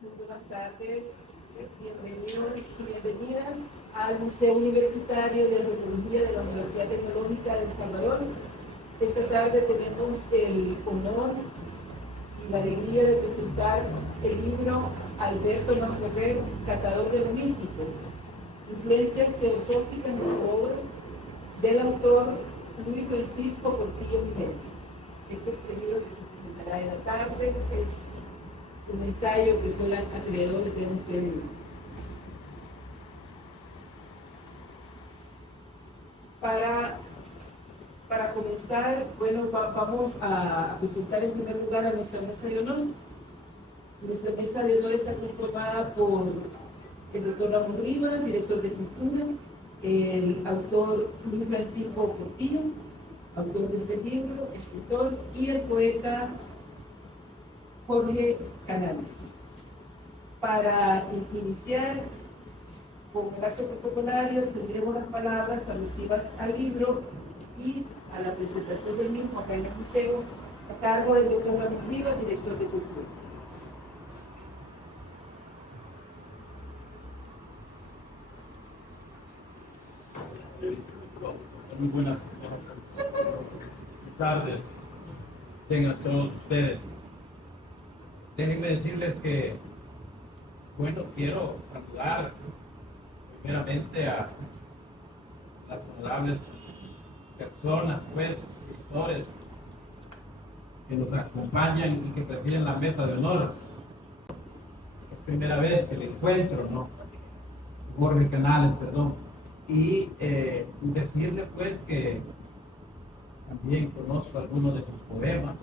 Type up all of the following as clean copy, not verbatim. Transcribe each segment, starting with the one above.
Muy buenas tardes, bienvenidos y bienvenidas al Museo Universitario de Antropología de la Universidad Tecnológica de El Salvador. Esta tarde tenemos el honor y la alegría de presentar el libro Alberto Masferrer, Catador de lo Místico, Influencias Teosóficas en su obra, del autor Luis Francisco Portillo Jiménez. Este es el libro que se presentará en la tarde, es un ensayo que fue acreedor de un premio. Para comenzar, bueno, vamos a presentar en primer lugar a nuestra mesa de honor. Nuestra mesa de honor está conformada por el doctor Ramón Rivas, director de Cultura, el autor Luis Francisco Portillo, autor de este libro, escritor, y el poeta Jorge Canales. Para iniciar con el acto protocolario, tendremos las palabras alusivas al libro y a la presentación del mismo acá en el museo, a cargo del doctor Ramón Rivas, director de Cultura. Muy buenas tardes, tengan todos ustedes. Déjenme decirles que, bueno, quiero saludar primeramente a las honorables personas, pues, escritores que nos acompañan y que presiden la mesa de honor. Es primera vez que le encuentro, ¿no? Jorge Canales, perdón. Y decirle, pues, que también conozco algunos de sus poemas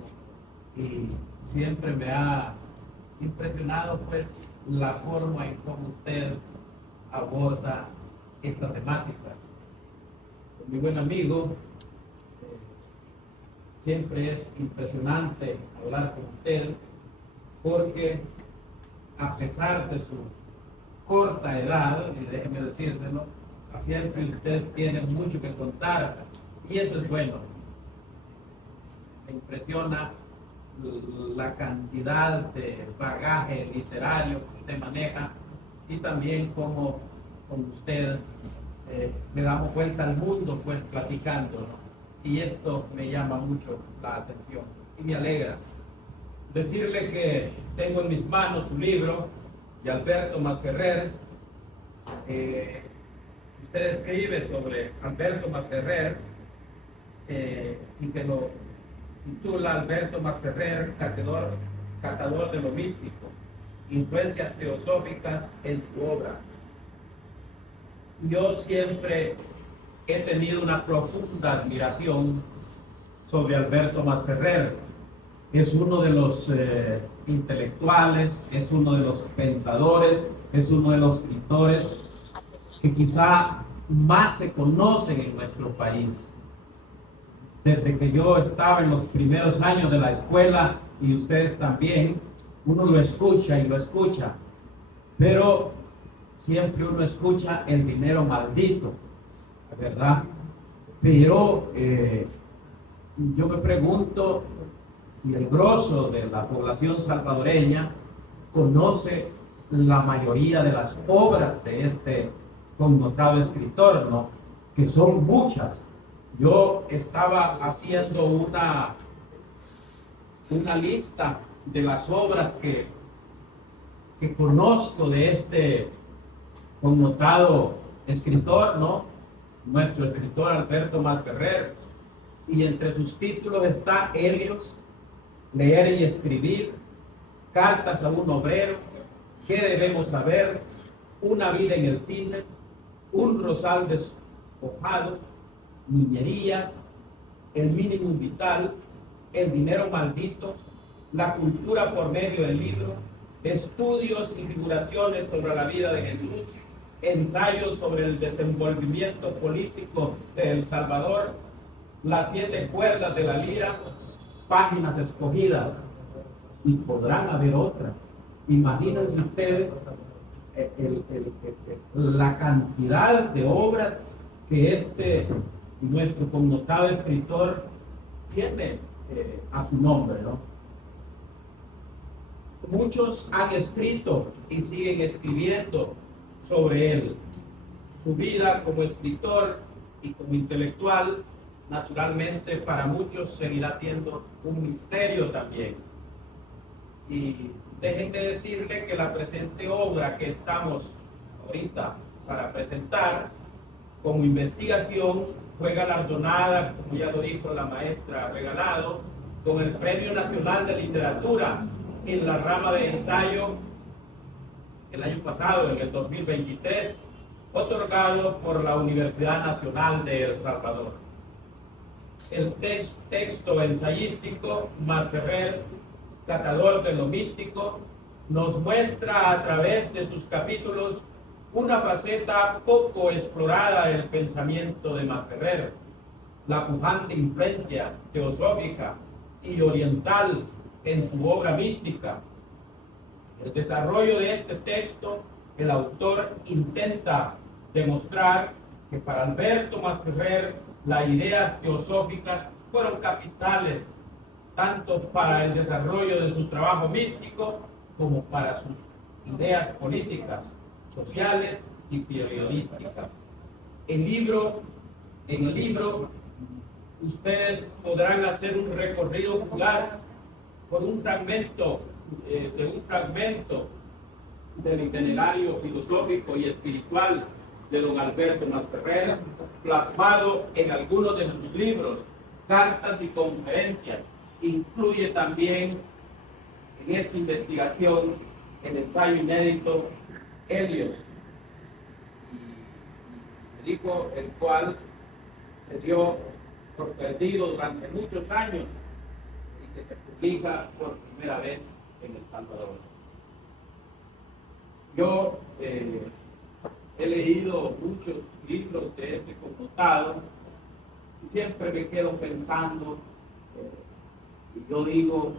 y siempre me ha impresionado, pues, la forma en cómo usted aborda esta temática. Mi buen amigo, siempre es impresionante hablar con usted porque a pesar de su corta edad, y déjeme decírselo, siempre usted tiene mucho que contar y eso es bueno. Me impresiona la cantidad de bagaje literario que usted maneja y también cómo con usted le damos vuelta al mundo, pues, platicando, ¿no? Y esto me llama mucho la atención y me alegra. Decirle que tengo en mis manos un libro de Alberto Masferrer. Usted escribe sobre Alberto Masferrer y que lo titula Alberto Masferrer, catador de lo místico, influencias teosóficas en su obra. Yo siempre he tenido una profunda admiración sobre Alberto Masferrer. Es uno de los intelectuales, es uno de los pensadores, es uno de los escritores que quizá más se conocen en nuestro país. Desde que yo estaba en los primeros años de la escuela, y ustedes también, uno lo escucha y lo escucha, pero siempre uno escucha el dinero maldito, ¿verdad? Pero yo me pregunto si el grosso de la población salvadoreña conoce la mayoría de las obras de este connotado escritor, ¿no? Que son muchas. Yo estaba haciendo una lista de las obras que conozco de este connotado escritor, ¿no? Nuestro escritor Alberto Masferrer, y entre sus títulos está Helios, Leer y Escribir, Cartas a un Obrero, ¿Qué debemos saber?, Una vida en el cine, Un rosal despojado, Niñerías, El mínimo vital, El dinero maldito, La cultura por medio del libro, Estudios y figuraciones sobre la vida de Jesús, Ensayos sobre el desenvolvimiento político de El Salvador, Las 7 cuerdas de la lira, Páginas escogidas, y podrán haber otras. Imagínense ustedes la cantidad de obras que nuestro connotado escritor tiene a su nombre, ¿no? Muchos han escrito y siguen escribiendo sobre él. Su vida como escritor y como intelectual, naturalmente para muchos seguirá siendo un misterio también. Y déjenme decirle que la presente obra que estamos ahorita para presentar como investigación fue galardonada, como ya lo dijo la maestra Regalado, con el Premio Nacional de Literatura en la rama de ensayo el año pasado, en el 2023, otorgado por la Universidad Nacional de El Salvador. El texto ensayístico Masferrer, catador de lo místico, nos muestra a través de sus capítulos una faceta poco explorada del pensamiento de Masferrer, la pujante influencia teosófica y oriental en su obra mística. El desarrollo de este texto, el autor intenta demostrar que para Alberto Masferrer las ideas teosóficas fueron capitales tanto para el desarrollo de su trabajo místico como para sus ideas políticas, sociales y periodísticas. En el libro, ustedes podrán hacer un recorrido fugaz por un fragmento del itinerario filosófico y espiritual de don Alberto Masferrer, plasmado en algunos de sus libros, cartas y conferencias. Incluye también en esta investigación el ensayo inédito Helios, el cual se dio por perdido durante muchos años y que se publica por primera vez en El Salvador. Yo he leído muchos libros de este connotado y siempre me quedo pensando, y yo digo,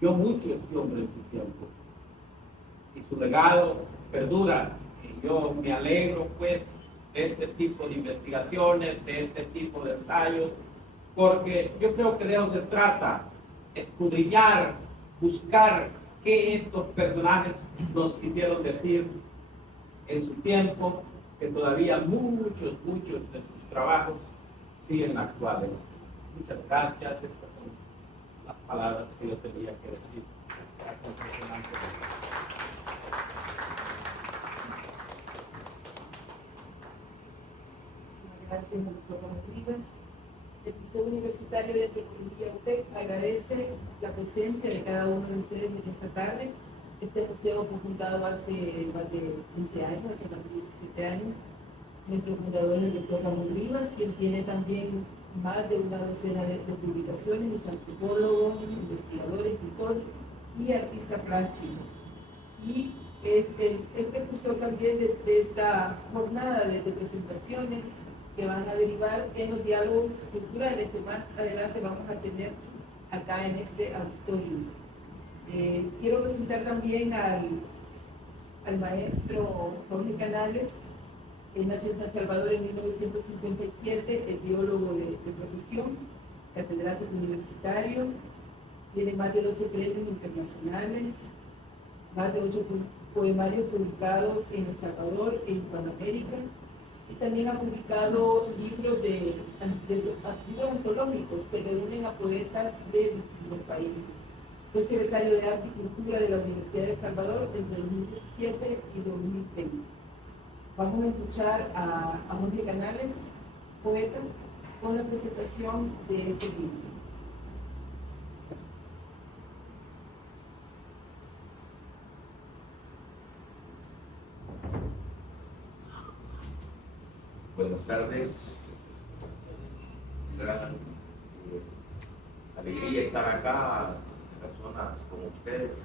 yo mucho este hombre en su tiempo y su legado perdura, y yo me alegro pues de este tipo de investigaciones, de este tipo de ensayos, porque yo creo que de eso se trata, escudriñar, buscar qué estos personajes nos quisieron decir en su tiempo, que todavía muchos de sus trabajos siguen actuales. Muchas gracias, estas son las palabras que yo tenía que decir. Gracias, doctor Rodríguez. El Museo Universitario de Antropología UTEC agradece la presencia de cada uno de ustedes en esta tarde. Este museo fue fundado hace más de 15 años, hace más de 17 años. Nuestro fundador es el doctor Ramón Rivas, quien tiene también más de una docena de publicaciones, es antropólogo, investigador, escritor y artista plástico. Y es el precursor también de esta jornada de presentaciones que van a derivar en los diálogos culturales que más adelante vamos a tener acá en este auditorio. Quiero presentar también al maestro Jorge Canales. Él nació en San Salvador en 1957, es biólogo de profesión, catedrático universitario, tiene más de 12 premios internacionales, más de 8 poemarios publicados en El Salvador e Hispanoamérica, y también ha publicado libros libros antológicos que reúnen a poetas de distintos países. Fue secretario de Arte y Cultura de la Universidad de El Salvador entre 2017 y 2020. Vamos a escuchar a Jorge Canales, poeta, con la presentación de este libro. Buenas tardes, gran alegría estar acá, personas como ustedes,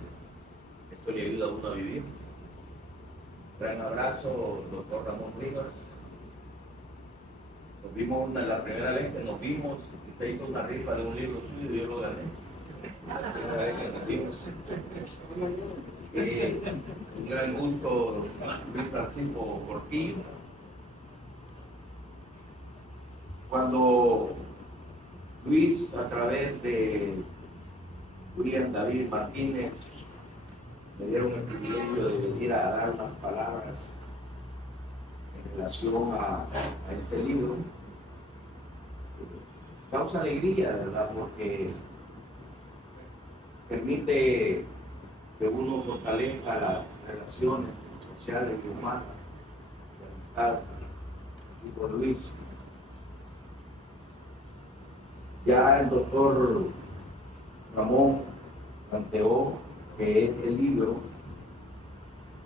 esto le ayuda a uno a vivir. Gran abrazo, doctor Ramón Rivas. Nos vimos la primera vez que nos vimos, usted hizo una rifa de un libro suyo y yo lo gané. La primera vez que nos vimos. Un gran gusto, Luis Francisco Portillo. Cuando Luis, a través de William David Martínez me dieron el privilegio de venir a dar unas palabras en relación a este libro. Causa alegría, ¿verdad? Porque permite que uno fortalezca las relaciones sociales y humanas de amistad. Y por Luis, ya el doctor Ramón planteó que este libro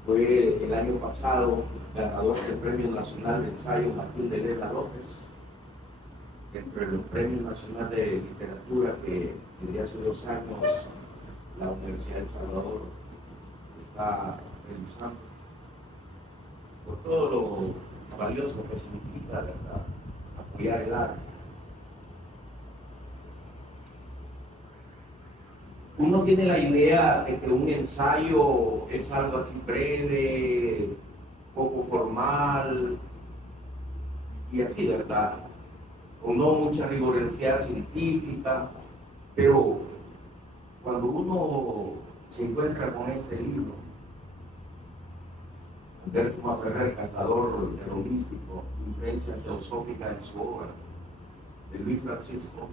fue el año pasado ganador del Premio Nacional de Ensayo Martín de Lela López, entre los Premios Nacional de Literatura que desde hace 2 años la Universidad de El Salvador está realizando, por todo lo valioso que significa, ¿verdad?, apoyar el arte. Uno tiene la idea de que un ensayo es algo así breve, poco formal y así, ¿verdad?, o no mucha rigurosidad científica, pero cuando uno se encuentra con este libro, Alberto Maferrer, cantador de lo místico, influencia teosófica en su obra, de Luis Francisco,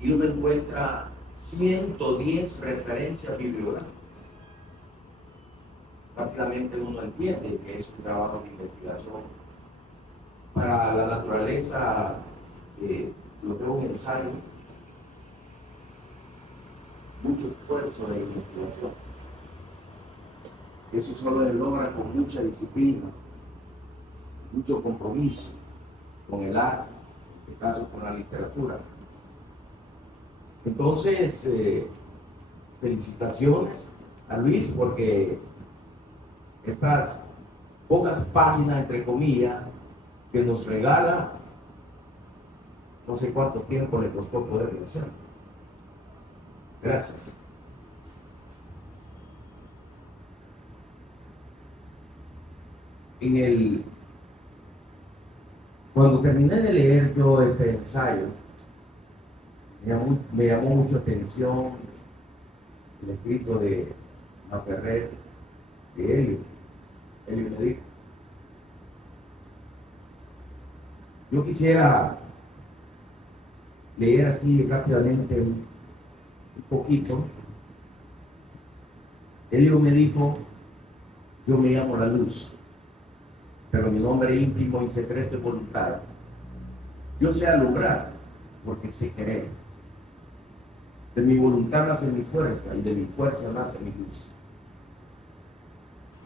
y uno encuentra 110 referencias bibliográficas. Rápidamente uno entiende que es un trabajo de investigación para la naturaleza, lo que es un ensayo, mucho esfuerzo de investigación. Eso solo se logra con mucha disciplina, mucho compromiso con el arte, en este caso con la literatura. Entonces, felicitaciones a Luis, porque estas pocas páginas, entre comillas, que nos regala, no sé cuánto tiempo le costó poder vencer. Gracias. Cuando terminé de leer yo este ensayo, me llamó mucho la atención el escrito de Maferrer, de Elio me dijo. Yo quisiera leer así rápidamente un poquito. Elio me dijo: yo me llamo la luz, pero mi nombre íntimo y secreto es voluntad. Yo sé alumbrar porque sé querer. De mi voluntad nace mi fuerza y de mi fuerza nace mi luz.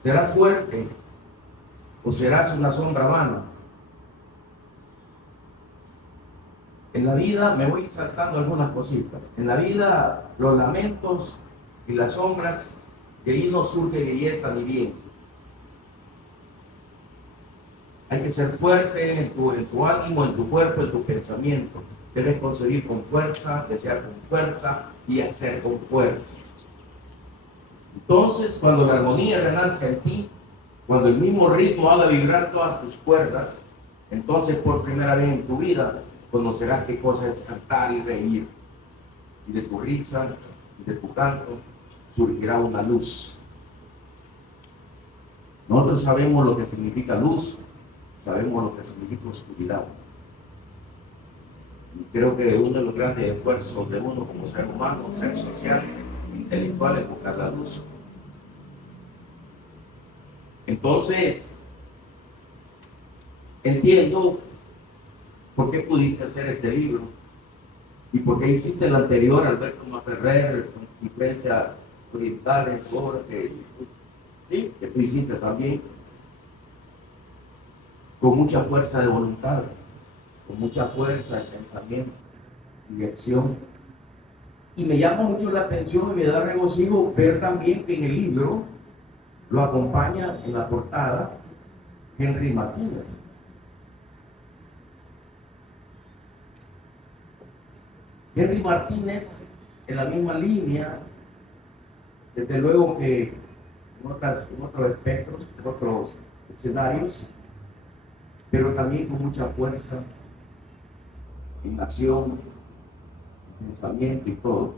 ¿Serás fuerte o serás una sombra vana? En la vida, me voy saltando algunas cositas. En la vida, los lamentos y las sombras, de ahí no surge belleza ni bien. Hay que ser fuerte en tu ánimo, en tu cuerpo, en tu pensamiento. Debes concebir con fuerza, desear con fuerza y hacer con fuerza. Entonces, cuando la armonía renazca en ti, cuando el mismo ritmo haga vibrar todas tus cuerdas, entonces por primera vez en tu vida conocerás qué cosa es cantar y reír. Y de tu risa y de tu canto surgirá una luz. Nosotros sabemos lo que significa luz, sabemos lo que significa oscuridad. Y creo que uno de los grandes esfuerzos de uno como ser humano, ser social, intelectual, es buscar la luz. Entonces, entiendo por qué pudiste hacer este libro y por qué hiciste el anterior, Alberto Maferrer, con influencias orientales, obras que tú hiciste también, con mucha fuerza de voluntad, con mucha fuerza de pensamiento y de acción. Y me llama mucho la atención y me da regocijo ver también que en el libro lo acompaña en la portada Henry Martínez. Henry Martínez, en la misma línea, desde luego que en otros espectros, en otros escenarios, pero también con mucha fuerza, en acción, pensamiento y todo.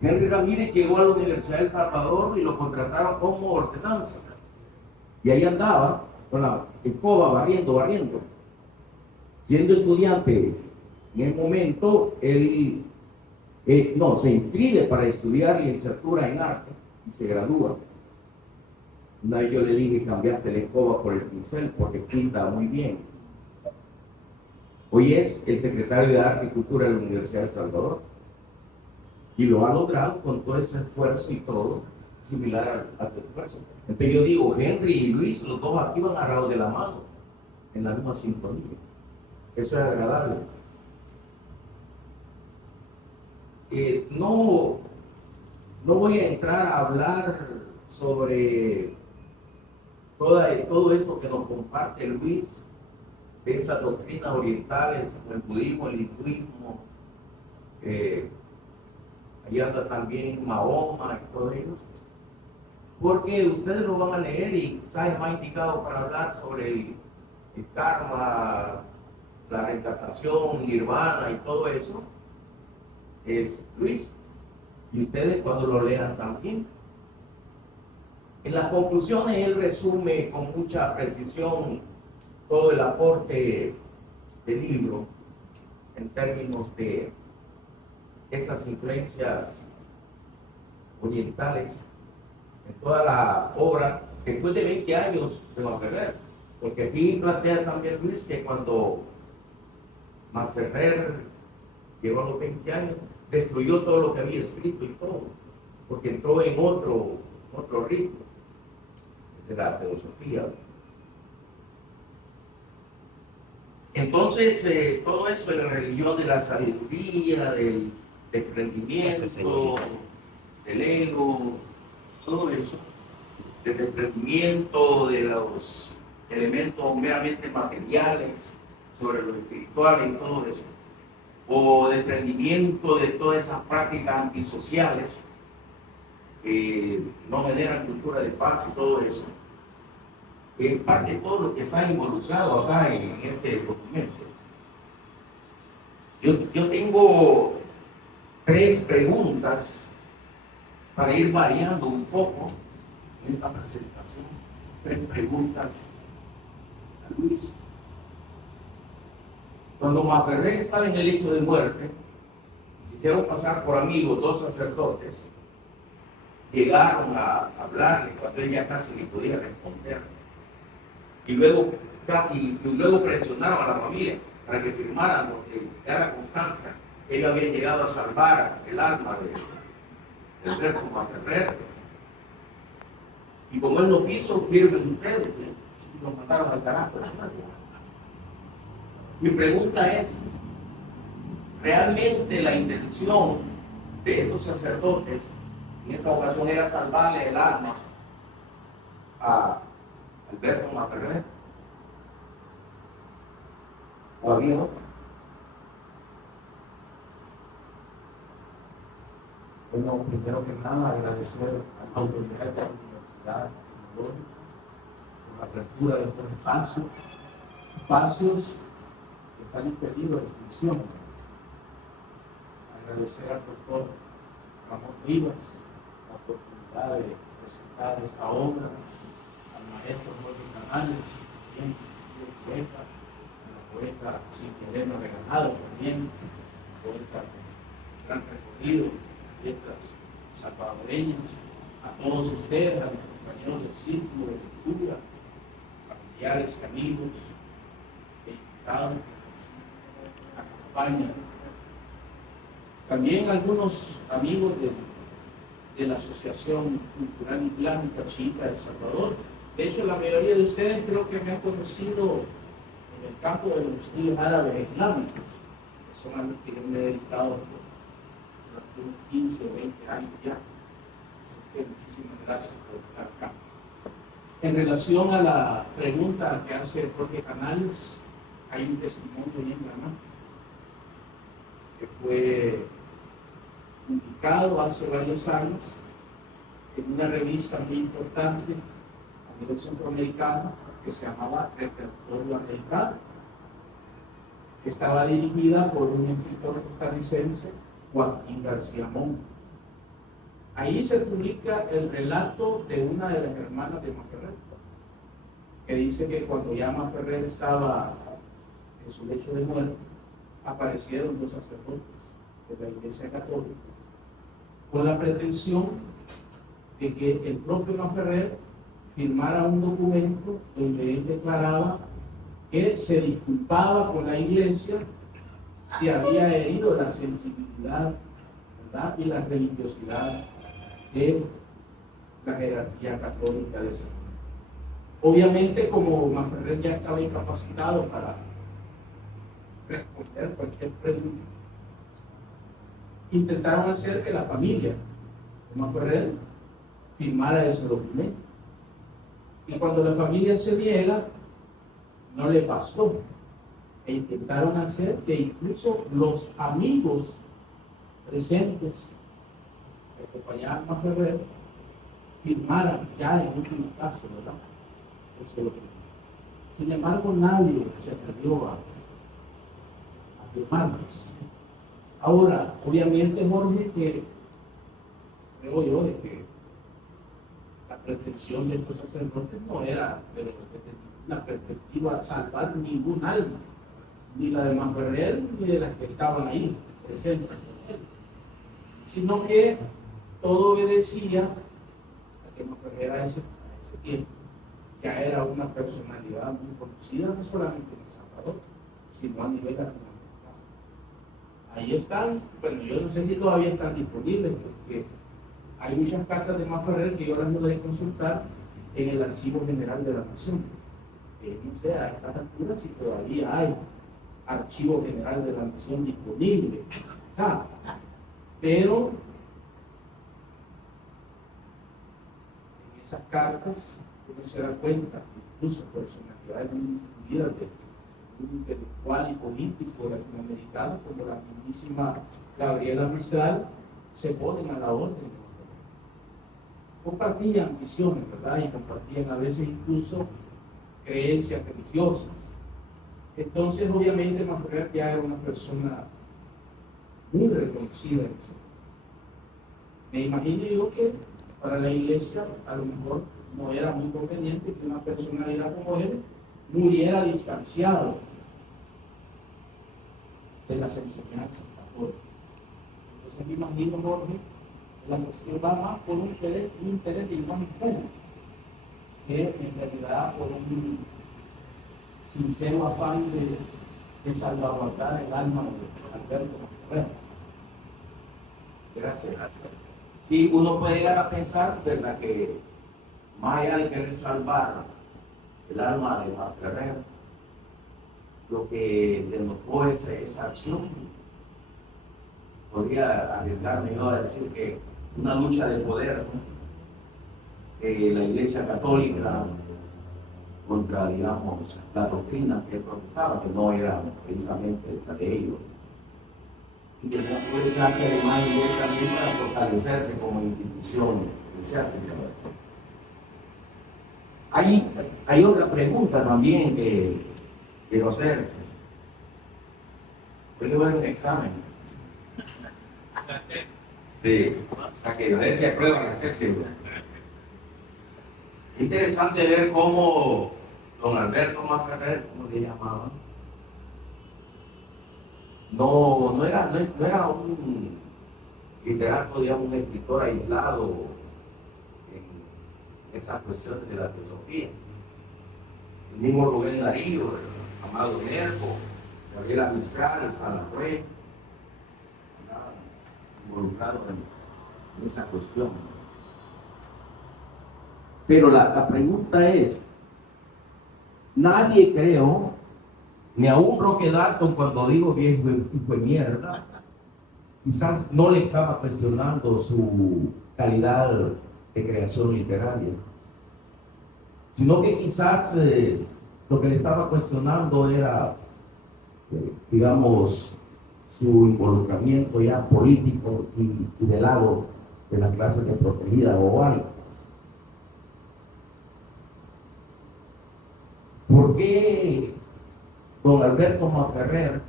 Henry Ramírez llegó a la Universidad de El Salvador y lo contrataron como ordenanza. Y ahí andaba con la escoba barriendo. Siendo estudiante, en el momento, él se inscribe para estudiar licenciatura en arte y se gradúa. Una vez yo le dije, cambiaste la escoba por el pincel porque pinta muy bien. Hoy es el secretario de Arte y Cultura de la Universidad de El Salvador. Y lo ha logrado con todo ese esfuerzo y todo, similar a tu esfuerzo. Entonces yo digo, Henry y Luis, los dos aquí van agarrados de la mano, en la misma sintonía. Eso es agradable. No voy a entrar a hablar sobre todo esto que nos comparte Luis, de esas doctrinas orientales, como el budismo, el hinduismo, ahí anda también Mahoma y todo ello, porque ustedes lo van a leer y quizás es más indicado para hablar sobre el karma, la reencarnación, nirvana y todo eso, es Luis, y ustedes cuando lo lean también. En las conclusiones él resume con mucha precisión todo el aporte del libro en términos de esas influencias orientales en toda la obra después de 20 años de Masferrer, porque aquí plantea también Luis que cuando Masferrer llegó a los 20 años destruyó todo lo que había escrito y todo, porque entró en otro ritmo de la teosofía. Entonces, todo eso de la religión, de la sabiduría, del desprendimiento, del ego, todo eso, del desprendimiento de los elementos meramente materiales sobre lo espiritual y todo eso, o desprendimiento de todas esas prácticas antisociales que no generan cultura de paz y todo eso. En parte todo lo que está involucrado acá en este documento. Yo tengo 3 preguntas para ir variando un poco en esta presentación. 3 preguntas a Luis. Cuando Masferrer estaba en el lecho de muerte, se hicieron pasar por amigos 2 sacerdotes, llegaron a hablarle cuando él ya casi ni podía responder. Y luego presionaron a la familia para que firmaran, porque era constancia. Ellos habían llegado a salvar el alma de Alberto Masferrer. Y como él no quiso, firmen ustedes, y los mandaron al carajo. Mi pregunta es, ¿realmente la intención de estos sacerdotes en esa ocasión era salvarle el alma a Alberto Masferrer? ¿O había otro? Bueno, primero que nada, agradecer a la autoridad de la Universidad por la apertura de estos espacios que están en peligro de extinción. Agradecer al doctor Ramón Rivas la oportunidad de presentar esta obra, al maestro Jorge Canales, también poeta, a la poeta Cintia Elena Regalado, también poeta con gran recorrido, letras salvadoreñas, a todos ustedes, a mis compañeros del círculo de lectura, familiares y amigos, invitados que nos acompañan. También algunos amigos de la Asociación Cultural Islámica Chiita de El Salvador. De hecho, la mayoría de ustedes creo que me han conocido en el campo de los estudios árabes islámicos, que son a los que yo me he dedicado durante unos 15 o 20 años ya. Así que muchísimas gracias por estar acá. En relación a la pregunta que hace Jorge Canales, hay un testimonio bien dramático que fue publicado hace varios años en una revista muy importante a nivel centroamericano que se llamaba Repertorio Americano, que estaba dirigida por un escritor costarricense Joaquín García Montt. Ahí se publica el relato de una de las hermanas de Masferrer, que dice que cuando ya Masferrer estaba en su lecho de muerte, aparecieron los sacerdotes de la Iglesia Católica con la pretensión de que el propio Masferrer firmara un documento donde él declaraba que se disculpaba con la Iglesia si había herido la sensibilidad, ¿verdad?, y la religiosidad de la jerarquía católica de ese momento. Obviamente, como Masferrer ya estaba incapacitado para responder cualquier pregunta, intentaron hacer que la familia de Masferrer firmara ese documento. Y cuando la familia se niega, no le bastó. E intentaron hacer que incluso los amigos presentes que acompañaban a Masferrer firmaran ya en último caso, ¿verdad? Sin embargo, nadie se atrevió a firmarlos. Ahora, obviamente, Jorge, que creo yo de que la pretensión de estos sacerdotes no era desde la perspectiva salvar ningún alma, ni la de Masferrer ni de las que estaban ahí presentes, sino que todo obedecía a que Masferrer a ese tiempo ya era una personalidad muy conocida, no solamente en El Salvador, sino a nivel latinoamericano. Ahí están, bueno, yo no sé si todavía están disponibles, porque hay muchas cartas de Masferrer que yo las podré consultar en el Archivo General de la Nación. No sé a estas alturas si todavía hay Archivo General de la Nación disponible. Pero en esas cartas uno se da cuenta, incluso personalidades muy distinguidas de un intelectual y político latinoamericano como la mismísima Gabriela Mistral, se ponen a la orden. Compartían visiones, ¿verdad? Y compartían a veces incluso creencias religiosas. Entonces, obviamente, Masferrer ya era una persona muy reconocida en eso. Me imagino yo que para la Iglesia a lo mejor no era muy conveniente que una personalidad como él muriera distanciado de las enseñanzas católicas. Entonces me imagino, Jorge, la cuestión va más por un interés de imagen pública, que en realidad por un sincero afán de salvaguardar el alma de Alberto Masferrer. Gracias. Sí, uno puede llegar a pensar, ¿verdad?, que más allá de querer salvar el alma de Masferrer, lo que denotó esa acción, podría arriesgarme yo a decir que una lucha de poder, ¿no?, la Iglesia Católica contra, digamos, la doctrina que él profesaba, que no era precisamente la de ellos, y que puede darse además directamente para fortalecerse como institución eclesiástica. Hay otra pregunta también que quiero hacer. Yo le voy a dar un examen. Sí, o sea que a ver si aprueban la tesis. Interesante ver cómo don Alberto Masferrer, como le llamaban, no era un literato, digamos, un escritor aislado en esas cuestiones de la filosofía. El mismo Rubén Darío, Amado Nervo, Gabriela Mistral, Salahue, involucrado en esa cuestión. Pero la pregunta es, nadie creo, ni aún Roque Dalton, cuando digo que es hijo de mierda, quizás no le estaba cuestionando su calidad de creación literaria, sino que quizás lo que le estaba cuestionando era, digamos, su involucramiento ya político y del lado de la clase de protegida o algo. ¿Por qué don Alberto Masferrer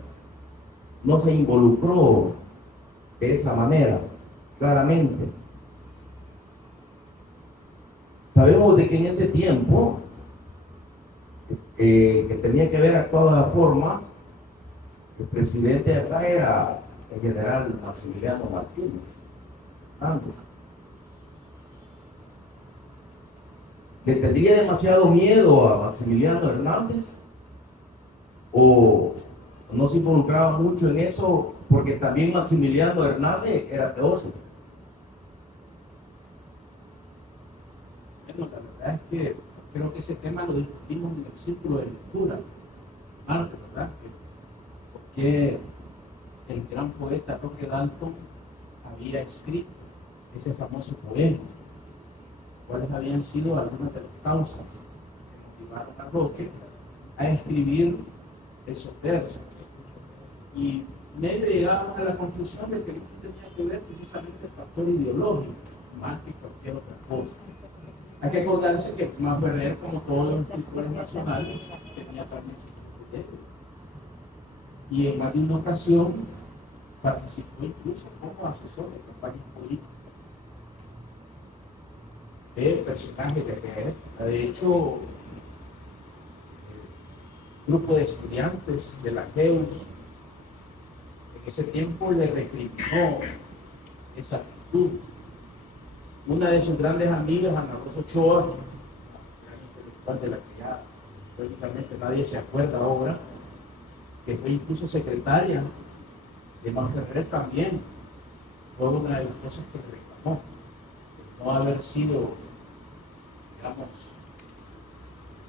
no se involucró de esa manera, claramente. Sabemos de que en ese tiempo que tenía que haber actuado de la forma, el presidente de acá era el general Maximiliano Martínez antes. ¿Le tendría demasiado miedo a Maximiliano Hernández? ¿O no se involucraba mucho en eso? Porque también Maximiliano Hernández era teósofo. Bueno, la verdad es que creo que ese tema lo discutimos en el círculo de lectura antes, ¿verdad? Porque el gran poeta Roque Dalton había escrito ese famoso poema, cuáles habían sido algunas de las causas que motivaron a Roque a escribir esos versos. Y medio llegamos a la conclusión de que esto tenía que ver precisamente el factor ideológico, más que cualquier otra cosa. Hay que acordarse que Tomás Ferrer, como todos los escritores nacionales, tenía también sus criterios. Y en más de una ocasión participó incluso como asesor de campañas políticas de personajes de aquella época. De hecho, el grupo de estudiantes de la GEUS en ese tiempo le recriminó esa actitud. Una de sus grandes amigas, Ana Rosa Ochoa, gran intelectual de la que ya prácticamente nadie se acuerda ahora, que fue incluso secretaria de Manferrer, también fue una de las cosas que reclamó, no haber sido, digamos,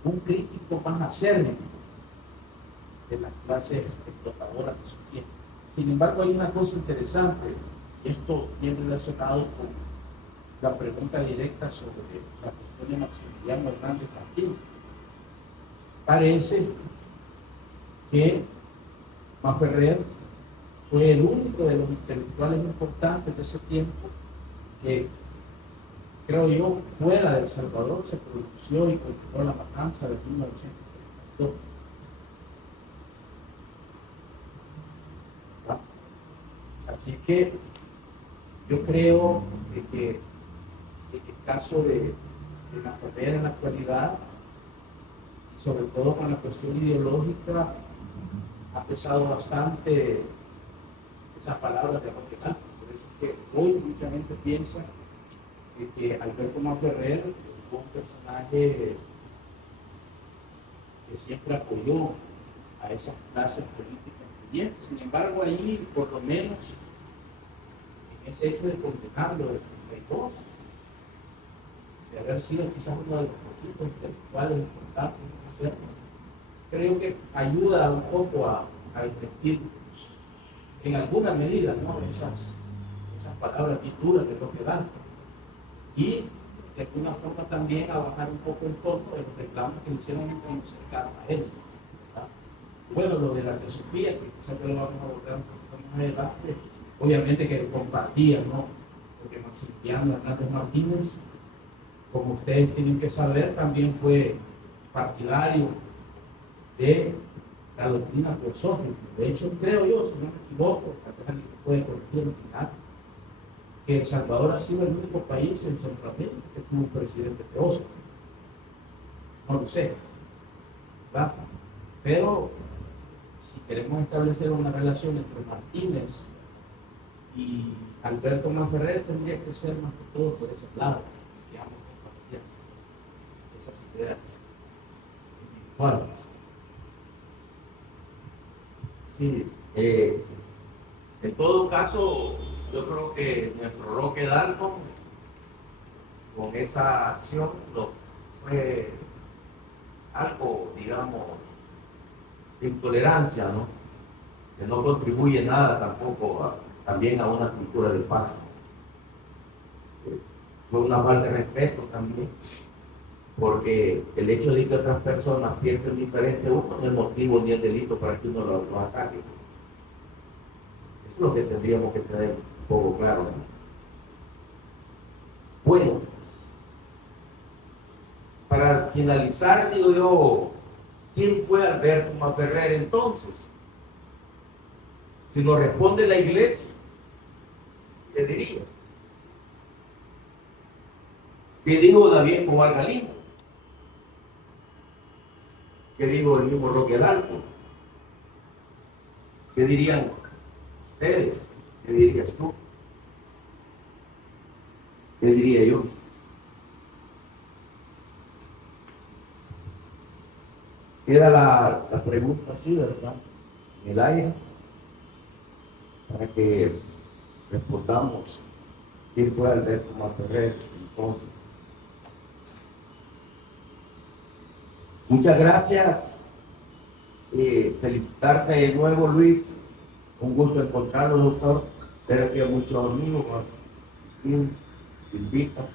un crítico más acérrimo de las clases explotadoras de su tiempo. Sin embargo, hay una cosa interesante, y esto bien relacionado con la pregunta directa sobre la cuestión de Maximiliano Hernández Martínez. Parece que Manferrer fue el único de los intelectuales importantes de ese tiempo que, creo yo, fuera de El Salvador se pronunció y continuó la matanza de 1932. Así que yo creo que en el caso de Manferrer en la actualidad, y sobre todo con la cuestión ideológica, ha pesado bastante esas palabras de Roque Dalton. Por eso es que hoy mucha gente piensa que Alberto Manferrer fue un personaje que siempre apoyó a esas clases políticas influyentes. Sin embargo, ahí, por lo menos, en ese hecho de condenarlo del 32, de haber sido quizás uno de los poquitos intelectuales importantes de hacerlo, creo que ayuda un poco a desmentir en alguna medida, ¿no?, esas palabras bien duras de Roque Dalton, y de alguna forma también a bajar un poco el tono de los reclamos que le hicieron en los cercanos a él, ¿verdad? Bueno, lo de la teosofía, que quizás lo vamos a abordar un poquito más adelante, obviamente que compartía, ¿no?, porque Maximiliano Hernández Martínez, como ustedes tienen que saber, también fue partidario de la doctrina teosófica. De hecho, creo yo, si no me equivoco, tal vez alguien puede corregir al final, que El Salvador ha sido el único país en Centroamérica que tuvo un presidente teósofo. No lo sé, ¿verdad? Pero si queremos establecer una relación entre Martínez y Alberto Manferrer, tendría que ser más que todo por ese lado, digamos, compartir esas ideas individuales. Sí, en todo caso, yo creo que nuestro Roque Dalton, con esa acción, fue algo, digamos, de intolerancia, ¿no?, que no contribuye nada tampoco también a una cultura de paz. Fue una falta de respeto también, porque el hecho de que otras personas piensen diferente a uno no es motivo ni es delito para que uno lo ataque. Eso es lo que tendríamos que tener un poco claro, ¿no? Bueno, para finalizar, digo yo, ¿quién fue Alberto Manferrer entonces? Si nos responde la Iglesia, ¿Qué diría? ¿Qué dijo David Escobar Galindo? ¿Qué dijo el mismo Roque Dalton? ¿Qué dirían ustedes? ¿Qué dirías tú? ¿Qué diría yo? Queda la pregunta así, ¿verdad? En el aire, para que respondamos quién fue Alberto Masferrer entonces. Muchas gracias. Felicitarte de nuevo, Luis. Un gusto encontrarlo, doctor. Espero que muchos amigos, Martín, Silvita,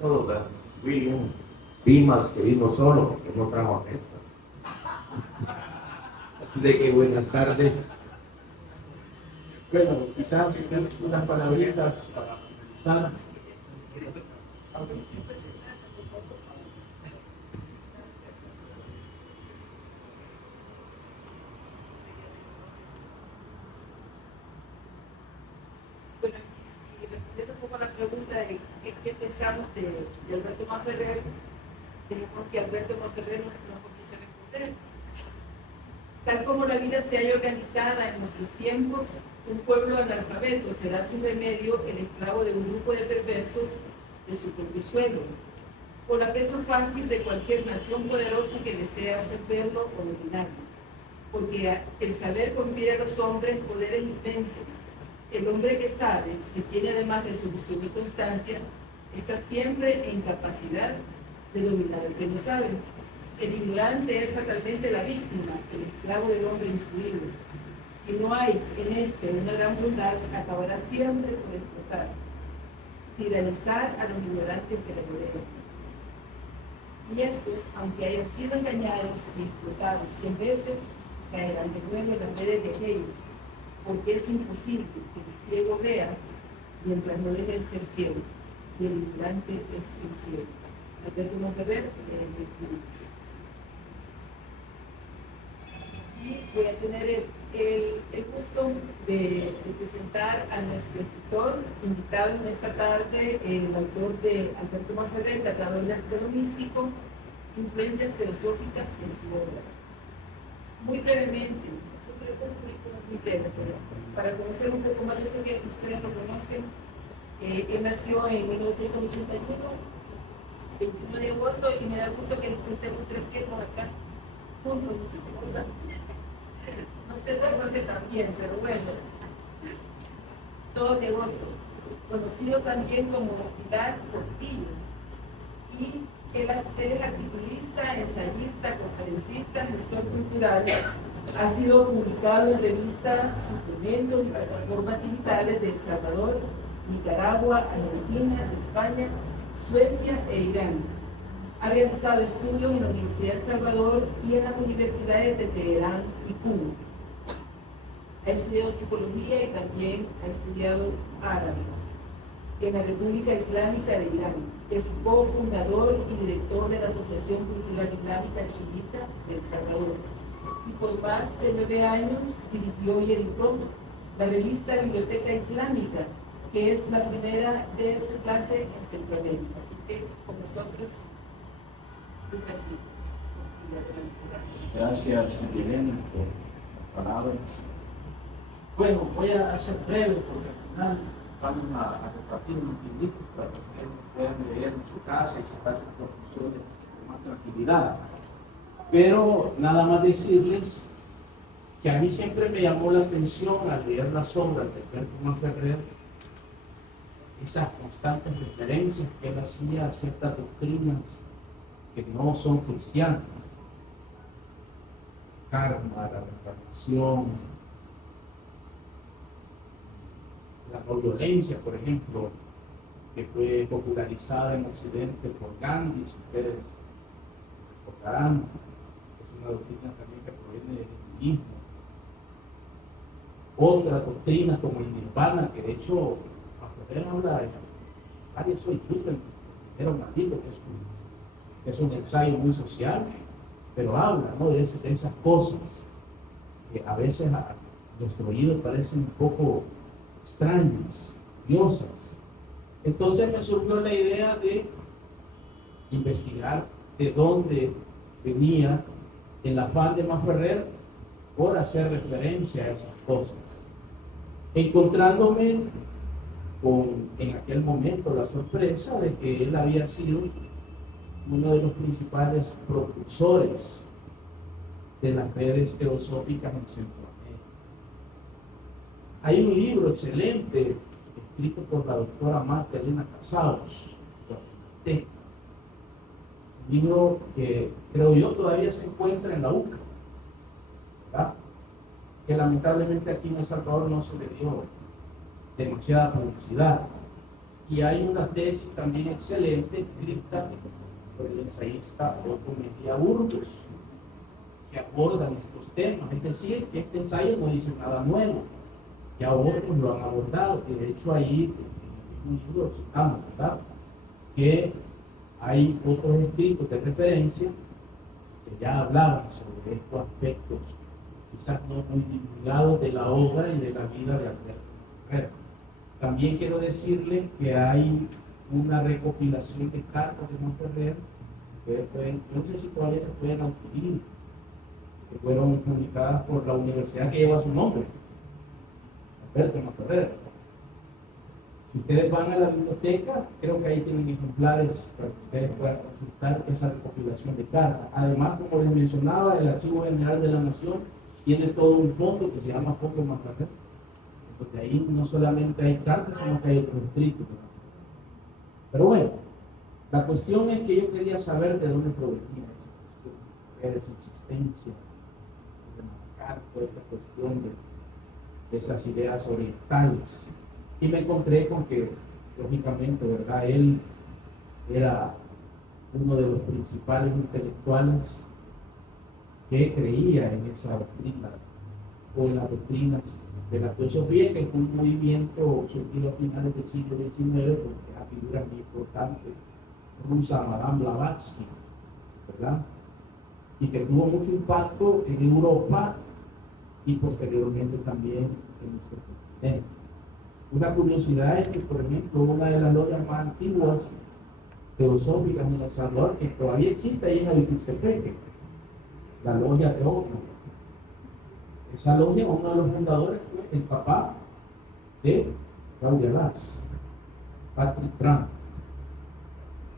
todos, ¿verdad? William, Dimas, que vino solo, porque no trajo a estas. Así de que buenas tardes. Bueno, quizás unas palabritas para finalizar. Bueno, y respondiendo un poco a la pregunta de qué pensamos de Alberto Masferrer, dijimos que Alberto Masferrer no comienza a responder. Tal como la vida se haya organizada en nuestros tiempos, un pueblo analfabeto será sin remedio el esclavo de un grupo de perversos de su propio suelo, o la presa fácil de cualquier nación poderosa que desea absorberlo o dominarlo, porque el saber confiere a los hombres poderes inmensos. El hombre que sabe, si tiene además resolución y constancia, está siempre en capacidad de dominar al que no sabe. El ignorante es fatalmente la víctima, el esclavo del hombre instruido. Si no hay en este una gran bondad, acabará siempre por explotar, tiranizar a los ignorantes que le rodean. Y estos, aunque hayan sido engañados y explotados 100 veces, caerán de nuevo en las redes de aquellos, porque es imposible que el ciego vea mientras no deje de ser ciego, y el ignorante es el ciego. Alberto Masferrer, y voy a tener el gusto de presentar a nuestro escritor invitado en esta tarde, el autor de Alberto Masferrer, Tratado de lo Místico, influencias teosóficas en su obra. Muy brevemente, muy breve, pero para conocer un poco más, yo sé que ustedes lo conocen. Él nació en 1981, 21 de agosto, y me da gusto que estemos por acá juntos, no sé si gusta. No sé si porque también, pero bueno, todo de agosto. Conocido también como Pilar Portillo. Y él es articulista, ensayista, conferencista, gestor cultural. Ha sido publicado en revistas, suplementos y plataformas digitales de El Salvador, Nicaragua, Argentina, España, Suecia e Irán. Ha realizado estudios en la Universidad de El Salvador y en las universidades de Teherán y Cuba. Ha estudiado psicología y también ha estudiado árabe en la República Islámica de Irán. Es cofundador y director de la Asociación Cultural Islámica Chiita de El Salvador. Y por más de 9 años dirigió y editó la revista Biblioteca Islámica, que es la primera de su clase en Centroamérica. Así que con nosotros, Luis Francisco. Gracias, Elena, por las palabras. Bueno, voy a ser breve porque al final vamos a compartir un poquito para que ustedes puedan leer en su casa y sacar sus conclusiones con más tranquilidad. Pero nada más decirles que a mí siempre me llamó la atención al leer las obras de Alberto Masferrer, esas constantes referencias que él hacía a ciertas doctrinas que no son cristianas. Karma, la reencarnación, la no violencia, por ejemplo, que fue popularizada en Occidente por Gandhi, si ustedes recordarán. Es una doctrina también que proviene del hinduismo. Otras doctrinas como el Nirvana, que de hecho Masferrer habla de varias, incluso en Era un maldito, que es un ensayo muy social, pero habla, ¿no?, de esas cosas que a veces a nuestro oído parecen un poco extrañas, curiosas. Entonces me surgió la idea de investigar de dónde venía el afán de Masferrer por hacer referencia a esas cosas. Encontrándome con, en aquel momento, la sorpresa de que él había sido uno de los principales propulsores de las redes teosóficas en Centroamérica. Hay un libro excelente escrito por la doctora Marta Elena Casados, un libro que creo yo todavía se encuentra en la UCA, ¿verdad? Que lamentablemente aquí en El Salvador no se le dio demasiada publicidad. Y hay una tesis también excelente escrita por el ensayista Otto Mejía Burgos, que abordan estos temas. Es decir, que este ensayo no dice nada nuevo, ya otros lo han abordado, y de hecho ahí en un libro citamos, ¿verdad?, que hay otros escritos de referencia que ya hablaban sobre estos aspectos, quizás no muy divulgados de la obra y de la vida de Alberto Masferrer. También quiero decirle que hay una recopilación de cartas de Masferrer que pueden, no sé si todavía se pueden adquirir, que fueron publicadas por la universidad que lleva su nombre, Alberto Masferrer. Si ustedes van a la biblioteca, creo que ahí tienen ejemplares para que ustedes puedan consultar esa recopilación de cartas. Además, como les mencionaba, el Archivo General de la Nación tiene todo un fondo que se llama Fondo Masferrer, porque ahí no solamente hay cartas, sino que hay otros escritos. Pero bueno, la cuestión es que yo quería saber de dónde provenía esa cuestión, de esa existencia, de marcar toda esta cuestión de esas ideas orientales. Y me encontré con que, lógicamente, ¿verdad?, él era uno de los principales intelectuales que creía en esa doctrina, o en las doctrinas de la teosofía, que fue un movimiento surgido a finales del siglo XIX, porque la figura muy importante rusa, Madame Blavatsky, ¿verdad?, y que tuvo mucho impacto en Europa y posteriormente también en nuestro continente. Una curiosidad es que, por ejemplo, una de las logias más antiguas teosóficas en El Salvador, que todavía existe ahí en Abicuxtepeque, la logia Teófilo. Esa logia, uno de los fundadores fue el papá de Claudia Lars, Patrick Trump.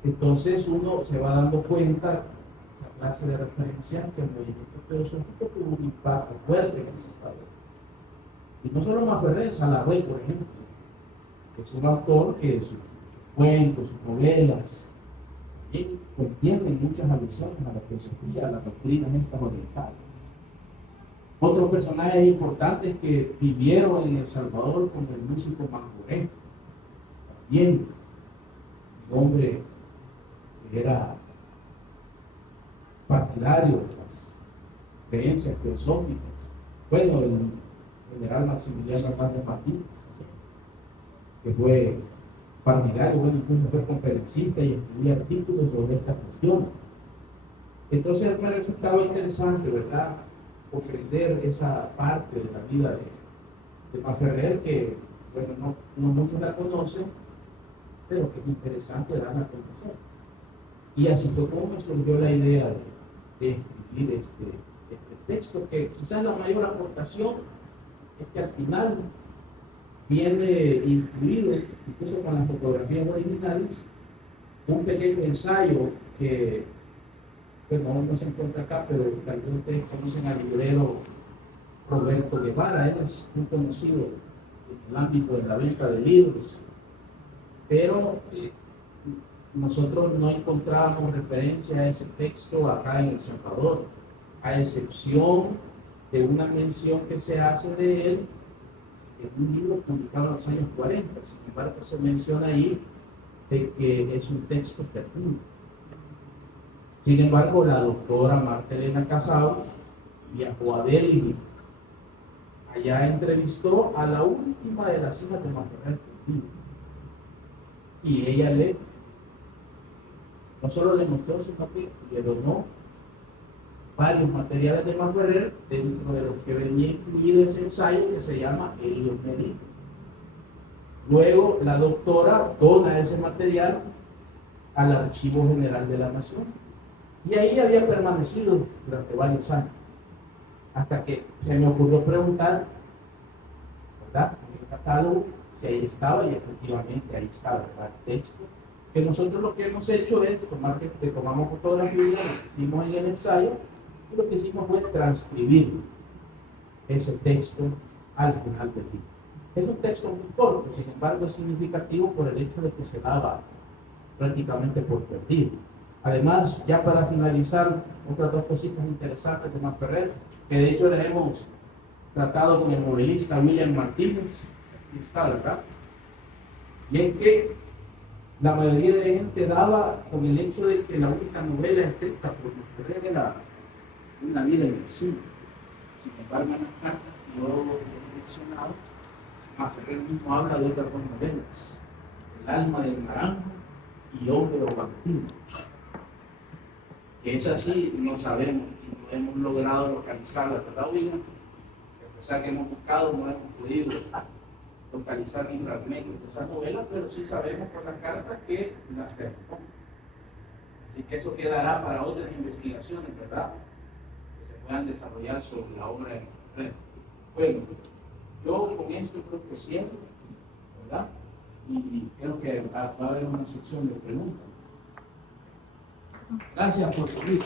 Entonces uno se va dando cuenta, esa clase de referencia, que el movimiento teosófico tuvo un impacto fuerte en El Salvador. Y no solo Masferrer, Salarruey, por ejemplo, que es un autor que sus cuentos, sus novelas, contienen muchas alusiones a la filosofía, a las doctrinas estas orientales. Otros personajes importantes que vivieron en El Salvador, como el músico Mangoré, también un hombre que era partidario de las creencias teosóficas. Bueno, el general Maximiliano Hernández Martínez, que fue partidario, bueno, incluso fue conferencista y escribía artículos sobre esta cuestión. Entonces me resultaba interesante, ¿verdad?, comprender esa parte de la vida de Masferrer, que, bueno, no muchos la conocen, pero que es interesante darla a conocer. Y así fue como me surgió la idea de escribir este texto, que quizás la mayor aportación es que al final viene incluido, incluso con las fotografías originales, un pequeño ensayo que, bueno, no se encuentra acá, pero tal vez ustedes conocen al librero Roberto Guevara. Él es muy conocido en el ámbito de la venta de libros, pero nosotros no encontrábamos referencia a ese texto acá en El Salvador, a excepción de una mención que se hace de él en un libro publicado en los años 40. Sin embargo, se menciona ahí de que es un texto perdido. Sin embargo, la doctora Marta Elena Casados viajó a Delhi. Allá entrevistó a la última de las hijas de Masferrer, y ella no solo le mostró su papel, le donó varios materiales de Masferrer, dentro de los que venía incluido ese ensayo que se llama Helios Medita. Luego la doctora dona ese material al Archivo General de la Nación. Y ahí había permanecido durante varios años. Hasta que se me ocurrió preguntar, ¿verdad?, en el catálogo, si ahí estaba, y efectivamente ahí estaba, ¿verdad?, el texto. Que nosotros lo que hemos hecho es tomamos fotografías, lo hicimos en el ensayo, y lo que hicimos fue transcribir ese texto al final del libro. Es un texto muy corto, sin embargo es significativo por el hecho de que se daba prácticamente por perdido. Además, ya para finalizar, otras dos cositas interesantes de Masferrer, que de hecho las hemos tratado con el novelista William Martínez, aquí está, ¿verdad? Y es que la mayoría de gente daba con el hecho de que la única novela escrita por Masferrer era Una vida en el cine. Sin embargo, en las cartas que yo he mencionado, Masferrer mismo habla de otras dos novelas: El alma del naranjo y Hombre o vampiro. Que es así, no sabemos y no hemos logrado localizarla, ¿verdad, William? A pesar que hemos buscado, no hemos podido localizar ni fragmentos de esa novela, pero sí sabemos por las cartas que las terminó. Así que eso quedará para otras investigaciones, ¿verdad?, que se puedan desarrollar sobre la obra de Masferrer. Bueno, yo con esto creo que cierro, ¿verdad? Y creo que va a haber una sección de preguntas. Gracias por su vida.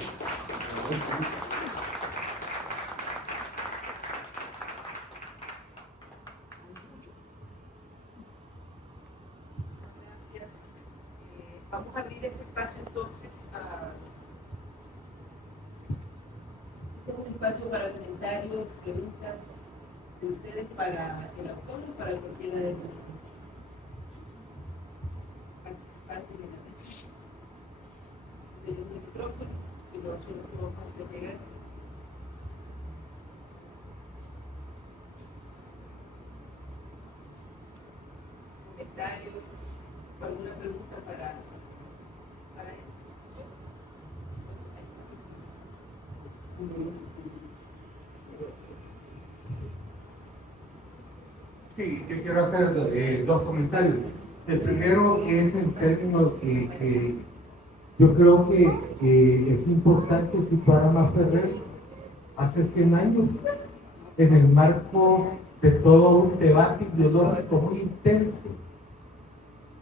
Gracias. Vamos a abrir este espacio entonces un espacio para comentarios, preguntas de ustedes para el autor o para cualquiera de nuestros participantes de la mesa. Tenemos el micrófono y nosotros vamos a hacer llegar. Comentarios, alguna pregunta para él. Sí, yo quiero hacer dos comentarios. El primero es en términos que yo creo que es importante situar a Masferrer hace 100 años en el marco de todo un debate ideológico muy intenso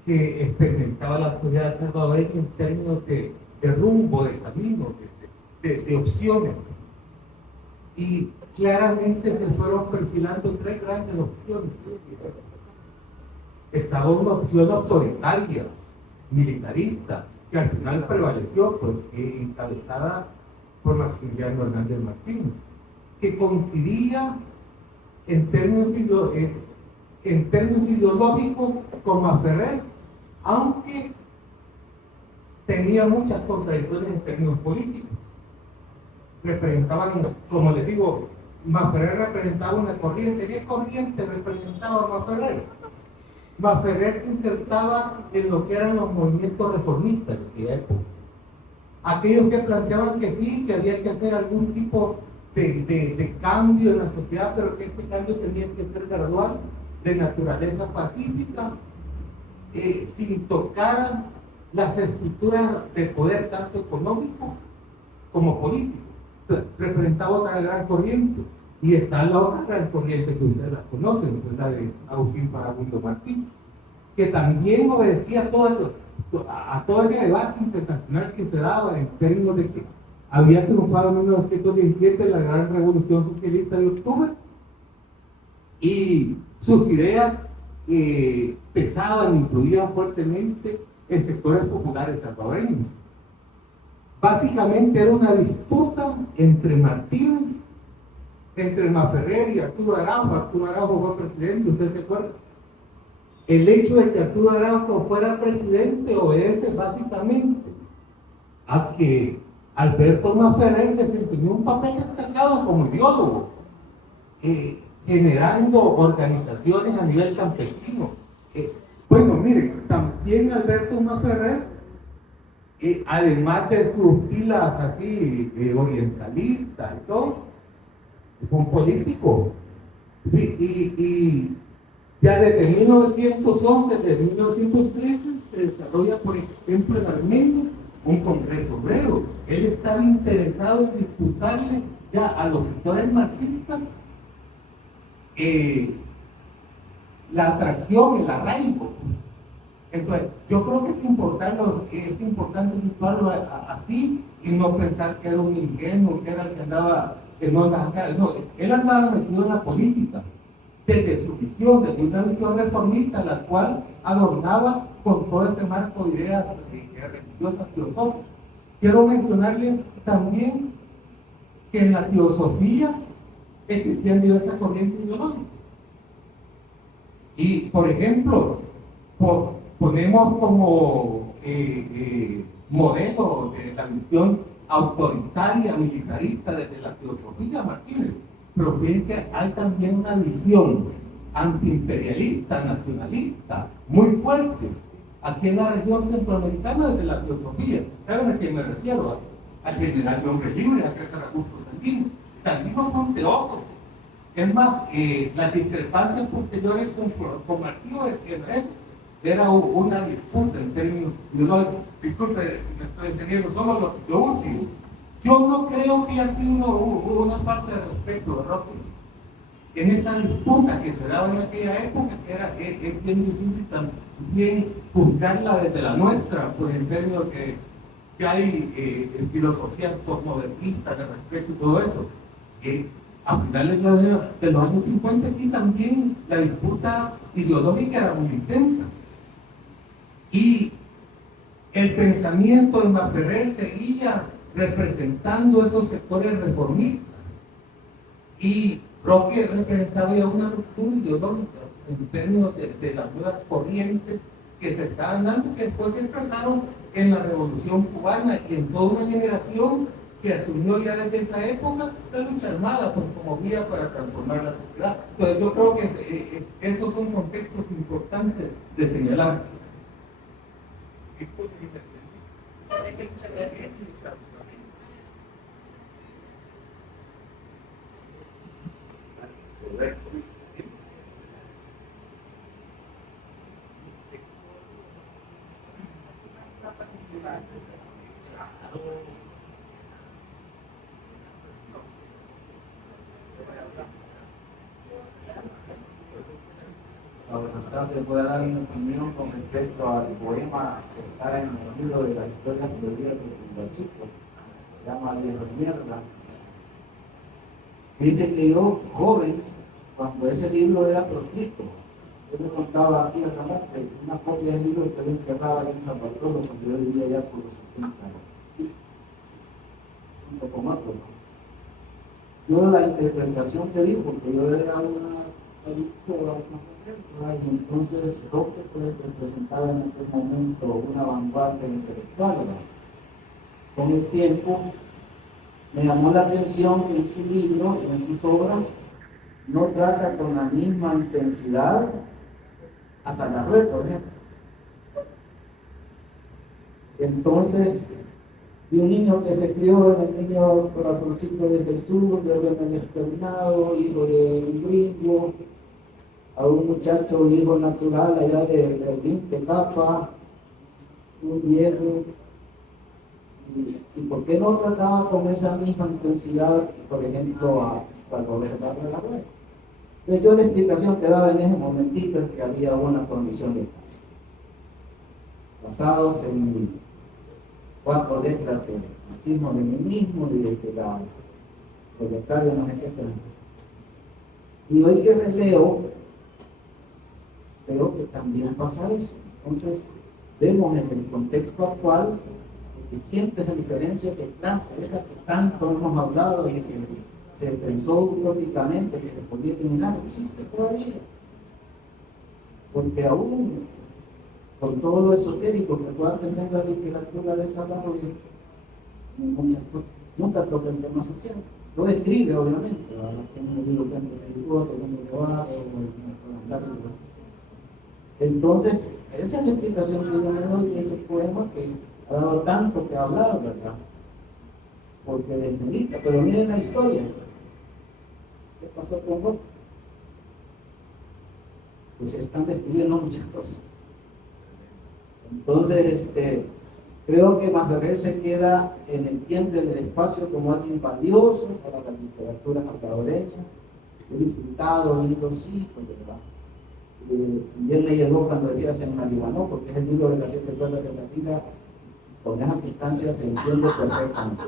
que experimentaba la sociedad salvadoreña en términos de rumbo, de camino, de opciones. Y claramente se fueron perfilando tres grandes opciones. Estaba una opción autoritaria, militarista, que al final prevaleció, porque encabezada por Maximiliano Hernández Martínez, que coincidía en términos ideológicos con Masferrer, aunque tenía muchas contradicciones en términos políticos. Representaban, como les digo, Masferrer representaba una corriente. ¿Qué corriente representaba Masferrer? Masferrer se insertaba en lo que eran los movimientos reformistas de aquella época. Aquellos que planteaban que sí, que había que hacer algún tipo de cambio en la sociedad, pero que este cambio tenía que ser gradual, de naturaleza pacífica, sin tocar las estructuras de poder, tanto económico como político. Representaba otra gran corriente, y está la otra gran corriente que ustedes la conocen, pues la de Agustín Farabundo Martí, que también obedecía a todo ese debate internacional que se daba en términos de que había triunfado en 1917 la gran revolución socialista de octubre, y sus ideas pesaban, influían fuertemente en sectores populares salvadoreños. Básicamente era una disputa entre Martínez, entre Masferrer y Arturo Araujo. Arturo Araujo fue presidente, ¿usted se acuerda? El hecho de que Arturo Araujo fuera presidente obedece básicamente a que Alberto Masferrer desempeñó un papel destacado como ideólogo, generando organizaciones a nivel campesino. Bueno, miren, también Alberto Masferrer, además de sus pilas así orientalistas y todo, fue un político. Y Ya desde 1911, desde 1913, se desarrolla, por ejemplo, en Armenia, un congreso obrero. Él estaba interesado en disputarle ya a los sectores marxistas la atracción, el arraigo. Entonces, yo creo que es importante situarlo así y no pensar que era un ingenuo, que era el que andaba, que no andaba, no, él andaba metido en la política, desde su visión, desde una visión reformista, la cual adornaba con todo ese marco de ideas religiosas, filosóficas. Quiero mencionarles también que en la teosofía existían diversas corrientes ideológicas. Y, por ejemplo, ponemos como modelo de la visión autoritaria, militarista desde la teosofía Martínez, pero fíjense que hay también una visión antiimperialista, nacionalista, muy fuerte, aquí en la región centroamericana desde la teosofía. ¿Saben a quién me refiero? Al general de Hombres Libres, a César Augusto Sandino. Sandino fue un teósofo. Es más, las discrepancias posteriores con Martínez de Tierra era una disputa en términos ideológicos. Disculpe si me estoy entendiendo, solo lo último. Yo no creo que haya sido una falta de respeto, ¿verdad? En esa disputa que se daba en aquella época, que es bien difícil también juzgarla desde la nuestra, pues en términos que hay filosofías postmodernistas de respeto y todo eso. A finales de los años 50 aquí también la disputa ideológica era muy intensa. Y el pensamiento de Maferrer seguía representando esos sectores reformistas. Y Roque representaba ya una ruptura ideológica en términos de las nuevas corrientes que se estaban dando, que después se expresaron en la Revolución Cubana y en toda una generación que asumió ya desde esa época la lucha armada pues, como vía para transformar la sociedad. Entonces yo creo que esos son contextos importantes de señalar. Muchas gracias. Correcto. Buenas tardes, voy a dar mi opinión con respecto al poema que está en el libro de la historia de los días del Chico, se llama Viejo Mierda. Dice que yo, joven, cuando ese libro era proscrito, yo le contaba aquí a Ramón que una copia del libro quedó enterrada en San Bartolo cuando yo vivía allá por los 70 años, ¿sí? Junto con otro, ¿no? Yo la interpretación que di, porque yo era una adicto a una mujer, y entonces Roque pues, representaba en aquel momento una vanguardia intelectual, ¿no? Con el tiempo me llamó la atención que en su libro y en sus obras no trata con la misma intensidad a Salarrué, por ejemplo. Entonces, y un niño que se crió en el niño corazoncito de Jesús, de Remen externado, hijo de un gringo, a un muchacho hijo natural allá de Berlín, de Capa, un viejo. ¿Y por qué no trataba con esa misma intensidad, por ejemplo, a Roberto Salarrué? Entonces yo la explicación que daba en ese momentito es que había una condición de paz, basados en 4 letras de marxismo, leninismo y de que la proletario no sé qué. Y hoy que releo, veo que también pasa eso. Entonces vemos en el contexto actual que siempre esa diferencia de clase, esa que tanto hemos hablado y que se pensó utópicamente que se podía eliminar, existe todavía. Porque aún con todo lo esotérico que pueda tener la literatura de Salarrué, muchas cosas, nunca toca el tema social. Lo escribe, obviamente, tiene un libro que de dibujo, que va, entonces, esa es la explicación que yo me doy de ese poema que ha dado tanto que hablar, ¿verdad? Porque desmedita, pero miren la historia. ¿Qué pasó con Roque? pues se están destruyendo muchas cosas. Entonces, creo que Masferrer se queda en el tiempo y en el espacio como alguien valioso para la literatura salvadoreña. He disfrutado libros, sí, pues, ¿verdad? Bien me llegó cuando decía en marihuana, porque es el libro de las 7 cuerdas de la vida. Con esas distancias se entiende perfectamente.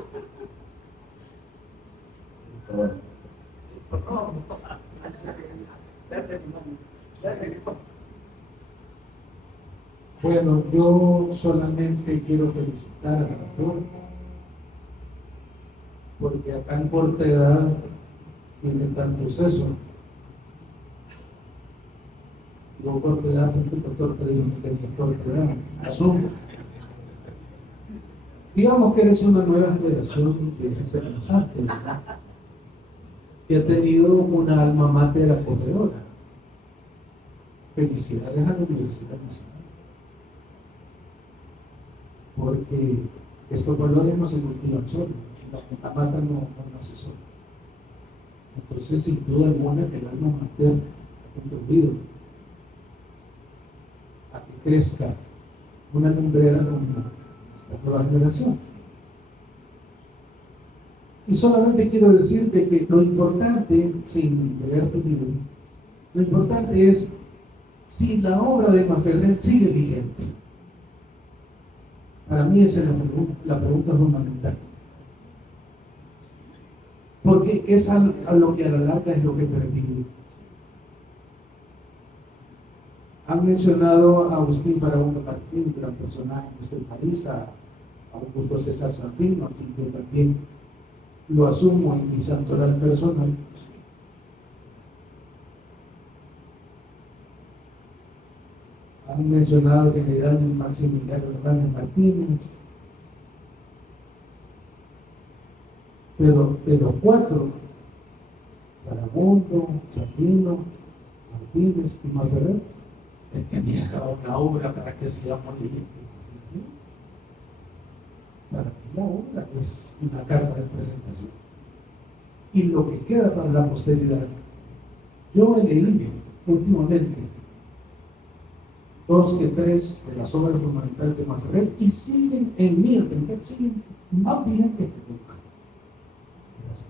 Bueno, yo solamente quiero felicitar al autor porque a tan corta edad tiene tanto suceso. Digo corta edad porque el doctor te dijo que tenía corta edad. Asumo. Digamos que eres una nueva generación de gente pensante, ¿verdad? Que ha tenido una alma mater acogedora. Felicidades a la Universidad Nacional. Porque estos valores no se cultivan solos, la mata no nace sola. Entonces, sin duda alguna, que el alma mater ha contribuido a que crezca una lumbrera como esta nueva generación. Y solamente quiero decirte que lo importante, sin leer tu libro, lo importante es si la obra de Masferrer sigue vigente. Para mí esa es la pregunta fundamental. Porque es a lo que a la larga es lo que permite. Han mencionado a Agustín Farabundo Martín, gran personaje en nuestro país, a Augusto César Sandino, a quien yo también lo asumo en mi santoral personal. Han mencionado al general Maximiliano Hernández Martínez, pero de los 4, Farabundo, Sandino, Martínez y Masferrer, el que deja una obra para que seamos leyentes. Para mí la obra es una carta de presentación. Y lo que queda para la posteridad, yo he leído últimamente 2 que 3 de las obras fundamentales de Masferrer y siguen, en mi entender, siguen más vigentes que nunca. Gracias.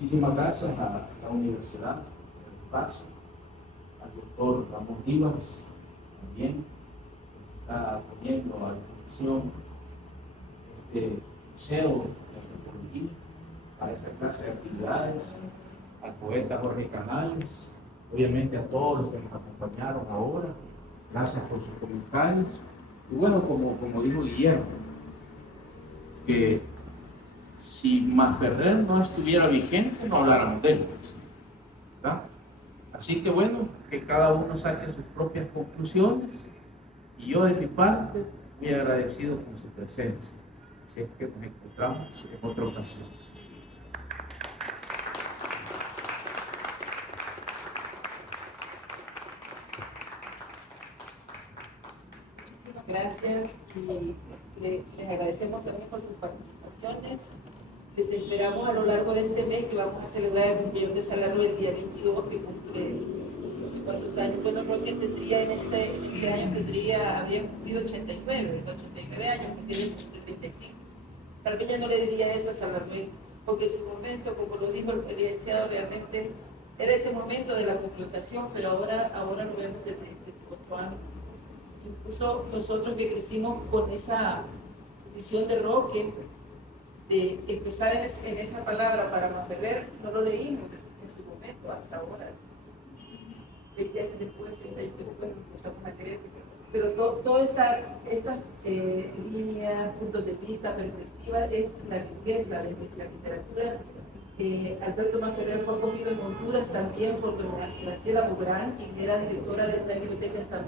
Muchísimas gracias a la universidad, el espacio, al doctor Ramón Rivas, también, que está poniendo a disposición este museo de antropología para esta clase de actividades, al poeta Jorge Canales, obviamente a todos los que nos acompañaron ahora, gracias por sus comentarios. Y bueno, como dijo Guillermo, que si Masferrer no estuviera vigente, no habláramos de él, ¿verdad? Así que bueno, que cada uno saque sus propias conclusiones y yo de mi parte muy agradecido con su presencia. Así es que nos encontramos en otra ocasión. Muchísimas gracias y les agradecemos también por sus participaciones. Les esperamos a lo largo de este mes que vamos a celebrar el cumpleaños de Salarno el día 22, que cumple no sé cuántos años. Bueno, Roque tendría en este año habría cumplido 89 años, porque él cumple 35. Tal vez ya no le diría eso a Salarno, porque su momento, como lo dijo el licenciado, realmente era ese momento de la confrontación, pero ahora lo vemos desde otro ángulo. Incluso nosotros que crecimos con esa visión de Roque, de expresar en esa palabra para Masferrer, no lo leímos en su momento, hasta ahora. Ya después empezamos a leer. Pero toda esta línea, puntos de vista, perspectiva, es la riqueza de nuestra literatura. Alberto Masferrer fue acogido en Honduras también por doña Graciela Bugrán, quien era directora de la biblioteca de San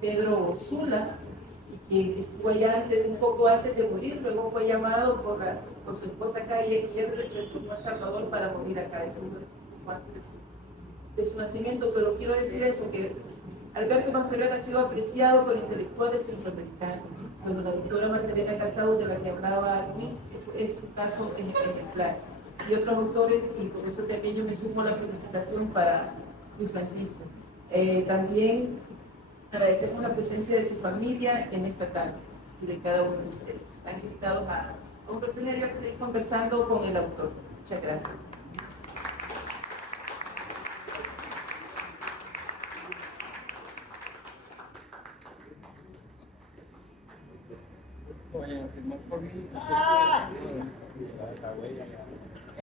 Pedro Sula, y quien estuvo allá un poco antes de morir, luego fue llamado por su esposa Calle y él retornó a El Salvador para morir acá, eso fue antes de su nacimiento. Pero quiero decir eso, que Alberto Masferrer ha sido apreciado por intelectuales centroamericanos. Bueno, la doctora Magdalena Casado, de la que hablaba Luis, es un caso ejemplar. Y otros autores, y por eso también yo me sumo a la felicitación para Luis Francisco. También agradecemos la presencia de su familia en esta tarde y de cada uno de ustedes. Están invitados a un refrigerio a seguir conversando con el autor. Muchas gracias. Voy a firmar por mí.